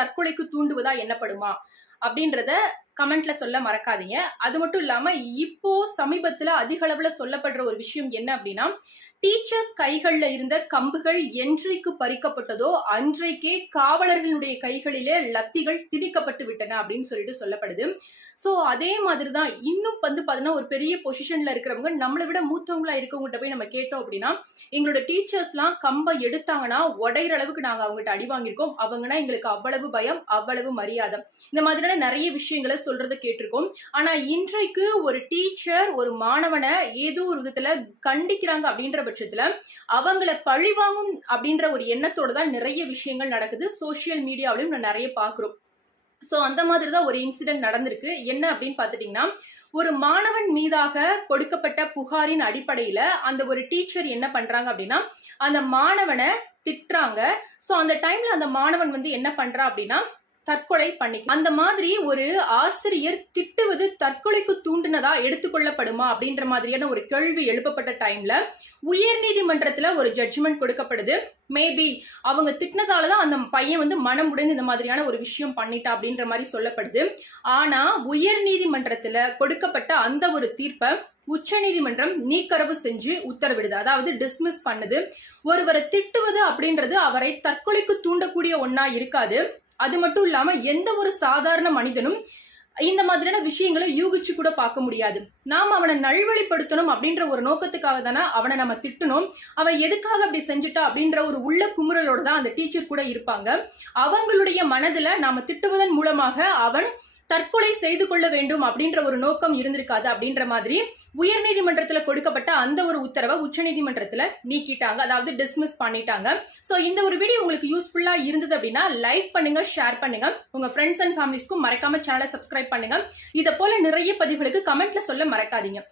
தற்கொலைக்கு தூண்டுவதா எண்ணப்படுமா அப்படின்றத கமெண்ட்ல சொல்ல மறக்காதீங்க. அது மட்டும் இல்லாம இப்போ சமீபத்துல அதிக அளவுல சொல்லப்படுற ஒரு விஷயம் என்ன அப்படின்னா, டீச்சர்ஸ் கைகள்ல இருந்த கம்புகள் என்றைக்கு பறிக்கப்பட்டதோ அன்றைக்கே காவலர்களுடைய கைகளிலே லத்திகள் திணிக்கப்பட்டு விட்டன அப்படின்னு சொல்லிட்டு சொல்லப்படுது. சோ அதே மாதிரிதான் இன்னும் வந்து பாத்தீங்கன்னா ஒரு பெரிய பொசிஷன்ல இருக்கிறவங்க நம்மளை விட மூத்தவங்களா இருக்கவங்ககிட்ட போய் நம்ம கேட்டோம் அப்படின்னா, எங்களோட டீச்சர்ஸ் எல்லாம் கம்பை எடுத்தாங்கன்னா உடையிற அளவுக்கு நாங்க அவங்ககிட்ட அடி வாங்கியிருக்கோம், அவங்கன்னா எங்களுக்கு அவ்வளவு பயம், அவ்வளவு மரியாதை, இந்த மாதிரியான நிறைய விஷயங்களை சொல்றதை கேட்டிருக்கோம். ஆனா இன்றைக்கு ஒரு டீச்சர் ஒரு மாணவனை ஏதோ ஒரு விதத்துல கண்டிக்கிறாங்க அப்படின்ற பட்சத்துல அவங்கள பழிவாங்கும் அப்படின்ற ஒரு எண்ணத்தோட தான் நிறைய விஷயங்கள் நடக்குது. சோசியல் மீடியாவிலும் நான் நிறைய பாக்குறோம். சோ அந்த மாதிரி தான் ஒரு இன்சிடென்ட் நடந்திருக்கு. என்ன அப்படின்னு பாத்துட்டீங்கன்னா, ஒரு மாணவன் மீதாக கொடுக்கப்பட்ட புகாரின் அடிப்படையில அந்த ஒரு டீச்சர் என்ன பண்றாங்க அப்படின்னா, அந்த மாணவனை திட்டுறாங்க. சோ அந்த டைம்ல அந்த மாணவன் வந்து என்ன பண்றா அப்படின்னா தற்கொலை பண்ணிக்க. அந்த மாதிரி ஒரு ஆசிரியர் திட்டுவது தற்கொலைக்கு தூண்டினதா எடுத்துக்கொள்ளப்படுமா அப்படின்ற மாதிரியான ஒரு கேள்வி எழுப்பப்பட்ட டைம்ல உயர் நீதிமன்றத்துல ஒரு ஜட்ஜ்மெண்ட் கொடுக்கப்படுது. மேபி அவங்க திட்டினதாலதான் அந்த பையன் வந்து மனம் உடைந்து இந்த மாதிரியான ஒரு விஷயம் பண்ணிட்டா அப்படின்ற மாதிரி சொல்லப்படுது. ஆனா உயர் நீதிமன்றத்துல கொடுக்கப்பட்ட அந்த ஒரு தீர்ப்பை உச்ச நீதிமன்றம் நீக்கரவு செஞ்சு உத்தரவிடுது, அதாவது டிஸ்மிஸ் பண்ணுது. ஒருவரை திட்டுவது அப்படின்றது அவரை தற்கொலைக்கு தூண்டக்கூடிய ஒன்னா இருக்காது. அது மட்டும் இல்லாம எந்த ஒரு சாதாரண மனிதனும் இந்த மாதிரியான விஷயங்களை யூகிச்சு கூட பார்க்க முடியாது. நாம அவனை நல்வழிப்படுத்தணும் அப்படின்ற ஒரு நோக்கத்துக்காக தானே அவனை நம்ம திட்டணும். அவன் எதுக்காக அப்படி செஞ்சுட்டா அப்படின்ற ஒரு உள்ள குமுறலோட தான் அந்த டீச்சர் கூட இருப்பாங்க. அவங்களுடைய மனதுல நாம திட்டுவதன் மூலமாக அவன் தற்கொலை செய்து கொள்ள வேண்டும் அப்படின்ற ஒரு நோக்கம் இருந்திருக்காது அப்படின்ற மாதிரி உயர் நீதிமன்றத்துல கொடுக்கப்பட்ட அந்த ஒரு உத்தரவை உச்ச நீதிமன்றத்துல நீக்கிட்டாங்க, அதாவது டிஸ்மிஸ் பண்ணிட்டாங்க. சோ இந்த ஒரு வீடியோ உங்களுக்கு யூஸ்ஃபுல்லா இருந்தது அப்படின்னா லைக் பண்ணுங்க, ஷேர் பண்ணுங்க, உங்க ஃப்ரெண்ட்ஸ் அண்ட் ஃபேமிலிஸ்க்கும் மறக்காம சேனலை சப்ஸ்கிரைப் பண்ணுங்க. இதை போல நிறைய பதிவுகளுக்கு கமெண்ட்ல சொல்ல மறக்காதீங்க.